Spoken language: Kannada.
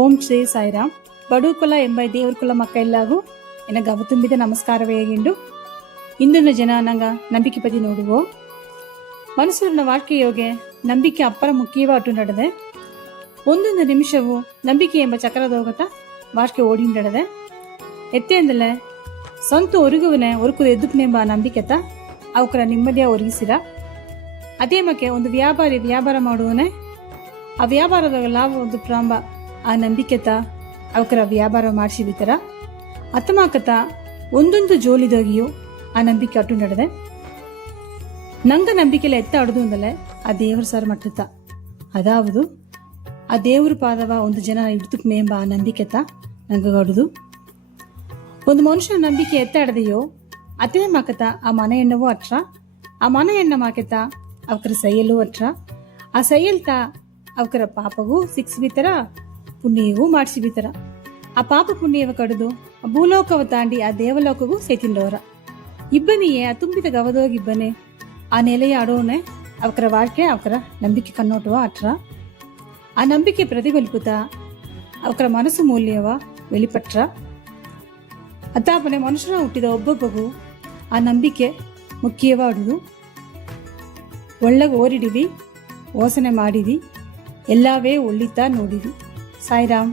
ಓಂ ಶ್ರೀ ಸಾಯಿರಾಮ್. ಬಡೂಕುಲ ಎಂಬ ದೇವ್ರ ಕುಲ ಮಕ್ಕ ಎಲ್ಲಾಗೂ ಎನ್ನ ಗವ ತುಂಬಿದ ನಮಸ್ಕಾರವೇ ಗಿಂಡು ಇಂದಿನ ಜನ ನಂಗ ನಂಬಿಕೆ ಪದಿ ನೋಡುವೋ ಮನಸ್ಸೂರಿನ ವಾಕ್ಯಯೋಗೆ ನಂಬಿಕೆ ಅಪ್ಪರ ಮುಖ್ಯವಾಟು ನಡೆದೆ. ಒಂದೊಂದು ನಿಮಿಷವು ನಂಬಿಕೆ ಎಂಬ ಚಕ್ರದೋಗತ ವಾಕ್ಯ ಓಡಿಂಡಡೆ ಎತ್ತೆಂದಲೆ ಸ್ವಂತ ಒರುಗುವನೆ ಒರುಕುದು ಎದ್ದುಪನೆಂಬ ನಂಬಿಕೆತ ಅವಕರ ನೆಮ್ಮದಿಯ ಒರಗಿಸಿರ. ಅದೇ ಮಕ್ಕೆ ಒಂದು ವ್ಯಾಪಾರ ಮಾಡುವನೆ ಆ ವ್ಯಾಪಾರದ ಲಾಭ ಒಂದು ಪ್ರಾಂಬ ಆ ನಂಬಿಕೆತ ಅವಕರ ವ್ಯಾಪಾರ ಮಾಡಿಸಿ ಬಿತ್ತರ ಅತ್ತಮಾಕತ ಒಂದೊಂದು ಜೋಲಿದೋಗಿಯೂ ಆ ನಂಬಿಕೆ ಅಟ್ಟು ನಡೆದೆ. ನಂಗ ನಂಬಿಕೆಲ್ಲ ಎತ್ತ ಅಡ್ದು ಅಂದಲೆ ಆ ದೇವರ ಸರ್ ಮಟ್ಟತ ಅದಾವುದು ಆ ದೇವ್ರ ಪಾದವ ಒಂದು ಜನ ಹಿಡ್ತುಕ್ ಎಂಬ ಆ ನಂಬಿಕೆತ ನಂಗ ಅಡುದು. ಒಂದು ಮನುಷ್ಯನ ನಂಬಿಕೆ ಎತ್ತ ಅಡದೆಯೋ ಅದೇ ಮಾಕತ ಆ ಮನೆ ಎಣ್ಣವೂ ಅಟ್ರ, ಆ ಮನೆ ಎಣ್ಣ ಮಾಕೆತ ಅವಕರ ಸೈಯಲ್ಲೂ ಅಟ್ರ, ಆ ಸೈಯಲ್ತ ಅವಕರ ಪಾಪಗೂ ಸಿಕ್ಸ್ಬಿತ್ತರ ಪುಣ್ಯವೂ ಮಾಡಿಸಿಬಿತ್ತರ. ಆ ಪಾಪ ಪುಣ್ಯವ ಕಡಿದು ಆ ಭೂಲೋಕವ ತಾಂಡಿ ಆ ದೇವಲೋಕಗೂ ಸೇತಿಂಡವರ ಇಬ್ಬನಿಯೇ ಆ ತುಂಬಿದ ಗವದೋಗಿಬ್ಬನೇ ಆ ನೆಲೆಯ ಅಡೋನೆ ಅವಕರ ವಾಕ್ಯ ಅವಕರ ನಂಬಿಕೆ ಕನ್ನೋಟವ ಅಟ್ರ. ಆ ನಂಬಿಕೆ ಪ್ರತಿಫಲಿಪುತ ಅವಕರ ಮನಸ್ಸು ಮೌಲ್ಯವ வெளிಪಟ್ರ. ಅತ್ತಾಪನೆ ಮನುಷ್ಯನ ಹುಟ್ಟಿದ ಒಬ್ಬೊಬ್ಬಗೂ ಆ ನಂಬಿಕೆ ಮುಖ್ಯವಾಡುದು. ಒಳ್ಳೆಗೆ ಓರಿಡಿವಿ, ಓಸನೆ ಮಾಡಿದಿ, ಎಲ್ಲವೇ ಒಳ್ಳಿತಾ ನೋಡಿದಿ. ಸಾಯಿರಾಮ್.